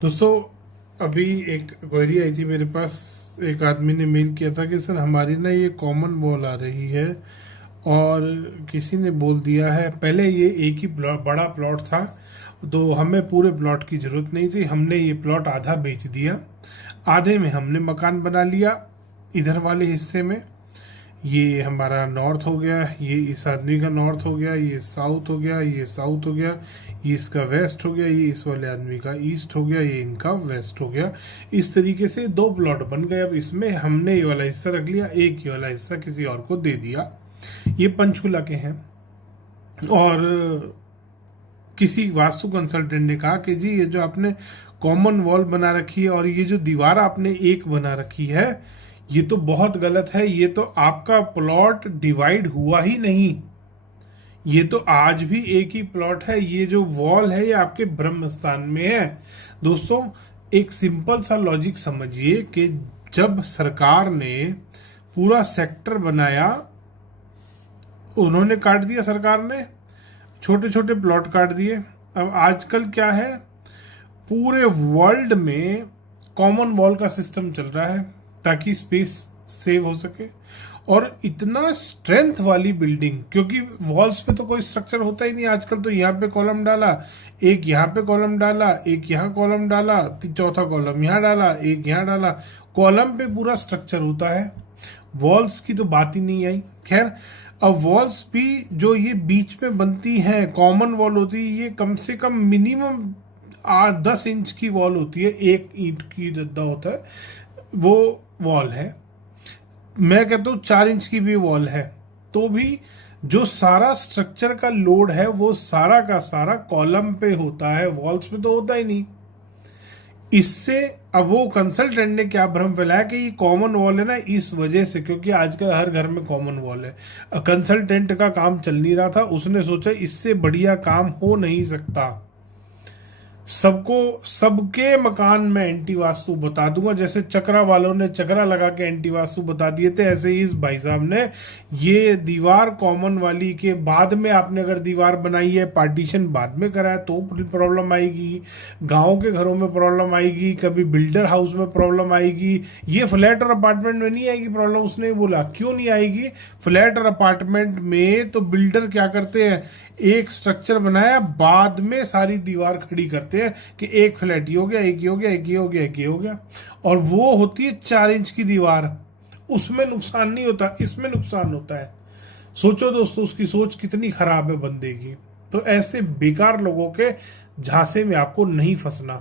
दोस्तों, अभी एक क्वेरी आई थी मेरे पास। एक आदमी ने मेल किया था कि सर हमारी ना ये कॉमन वॉल आ रही है और किसी ने बोल दिया है। पहले ये एक ही बड़ा प्लॉट था तो हमें पूरे प्लॉट की ज़रूरत नहीं थी। हमने ये प्लॉट आधा बेच दिया, आधे में हमने मकान बना लिया। इधर वाले हिस्से में ये हमारा नॉर्थ हो गया, ये इस आदमी का नॉर्थ हो गया, ये साउथ हो गया, ये साउथ हो गया, ये इसका वेस्ट हो गया, ये इस वाले आदमी का ईस्ट हो गया, ये इनका वेस्ट हो गया। इस तरीके से दो प्लॉट बन गए। अब इसमें हमने ये वाला हिस्सा रख लिया, एक ये वाला हिस्सा किसी और को दे दिया। ये पंचकुला के हैं और किसी वास्तु कंसल्टेंट ने कहा कि जी ये जो आपने कॉमन वॉल बना रखी है और ये जो दीवार आपने एक बना रखी है, ये तो बहुत गलत है। ये तो आपका प्लॉट डिवाइड हुआ ही नहीं, ये तो आज भी एक ही प्लॉट है। ये जो वॉल है ये आपके ब्रह्म स्थान में है। दोस्तों, एक सिंपल सा लॉजिक समझिए कि जब सरकार ने पूरा सेक्टर बनाया, उन्होंने काट दिया, सरकार ने छोटे छोटे प्लॉट काट दिए। अब आजकल क्या है, पूरे वर्ल्ड में कॉमन वॉल का सिस्टम चल रहा है ताकि स्पेस सेव हो सके। और इतना स्ट्रेंथ वाली बिल्डिंग, क्योंकि वॉल्स पे तो कोई स्ट्रक्चर होता ही नहीं आजकल। तो यहाँ पे कॉलम डाला, एक यहाँ पे कॉलम डाला, एक यहाँ कॉलम डाला, चौथा कॉलम यहाँ डाला, एक यहाँ डाला, कॉलम पे पूरा स्ट्रक्चर होता है। वॉल्स की तो बात ही नहीं आई। खैर, अब वॉल्स भी जो ये बीच में बनती हैं, कॉमन वॉल होती है, ये कम से कम मिनिमम 8-10 इंच की वॉल होती है। एक ईंट की जद्दा होता है वो वॉल है। मैं कहता हूँ 4 इंच की भी वॉल है तो भी जो सारा स्ट्रक्चर का लोड है वो सारा का सारा कॉलम पे होता है, वॉल्स पे तो होता ही नहीं। इससे अब वो कंसल्टेंट ने क्या भ्रम फैलाया कि ये कॉमन वॉल है ना, इस वजह से, क्योंकि आजकल हर घर में कॉमन वॉल है। कंसल्टेंट का काम चल नहीं रहा था, उसने सोचा इससे बढ़िया काम हो नहीं सकता, सबको सबके मकान में एंटी वास्तु बता दूंगा। जैसे चक्रा वालों ने चक्रा लगा के एंटी वास्तु बता दिए थे, ऐसे ही इस भाई साहब ने ये दीवार कॉमन वाली के बाद में आपने अगर दीवार बनाई है, पार्टीशन बाद में करा है तो प्रॉब्लम आएगी, गांव के घरों में प्रॉब्लम आएगी, कभी बिल्डर हाउस में प्रॉब्लम आएगी। ये फ्लैट और अपार्टमेंट में नहीं आएगी प्रॉब्लम। उसने बोला क्यों नहीं आएगी, फ्लैट और अपार्टमेंट में तो बिल्डर क्या करते हैं, एक स्ट्रक्चर बनाया, बाद में सारी दीवार खड़ी करते हैं कि एक फ्लैट ये हो गया, एक ये हो गया, एक ये हो गया, एक ये हो गया। और वो होती है 4 इंच की दीवार, उसमें नुकसान नहीं होता, इसमें नुकसान होता है। सोचो दोस्तों, उसकी सोच कितनी खराब है बंदे की। तो ऐसे बेकार लोगों के झांसे में आपको नहीं फंसना।